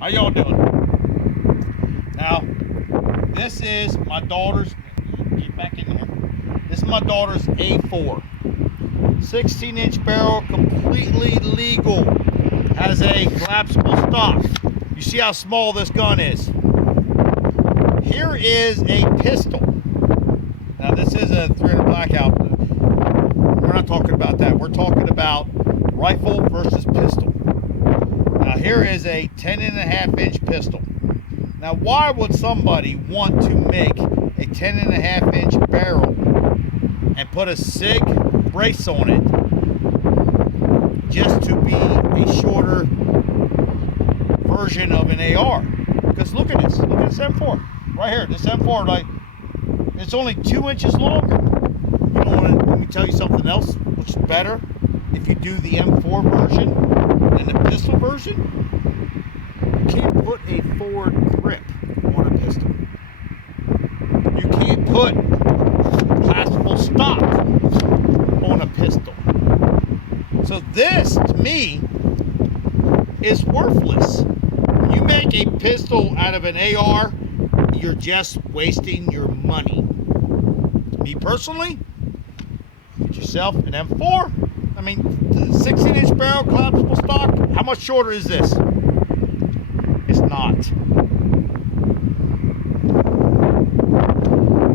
How y'all doing? Now, this is my daughter's, get back in there. This is my daughter's A4. 16-inch barrel, completely legal. Has a collapsible stock. You see how small this gun is. Here is a pistol. Now, this is a 300 blackout. We're not talking about that. We're talking about rifle versus pistol. Now here is a 10.5-inch pistol. Now why would somebody want to make a 10.5-inch barrel and put a SIG brace on it just to be a shorter version of an AR? Because look at this M4 right here. This M4, like, it's only 2 inches longer. You know what? Let me tell you something else, which is better. If you do the M4 version and the pistol version, you can't put a forward grip on a pistol. You can't put collapsible stock on a pistol. So this, to me, is worthless. When you make a pistol out of an AR, you're just wasting your money. Me personally, get yourself an M4. I mean, the 16-inch barrel, collapsible stock, how much shorter is this? It's not.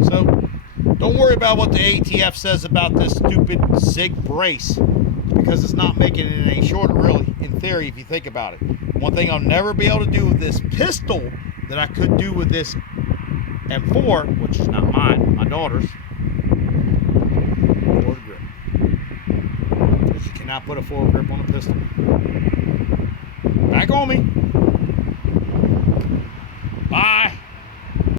So, don't worry about what the ATF says about this stupid SIG brace, because it's not making it any shorter, really, in theory, if you think about it. One thing I'll never be able to do with this pistol that I could do with this M4, which is not mine, my daughter's, forward grip. Because you cannot put a forward grip on a pistol. Back on me.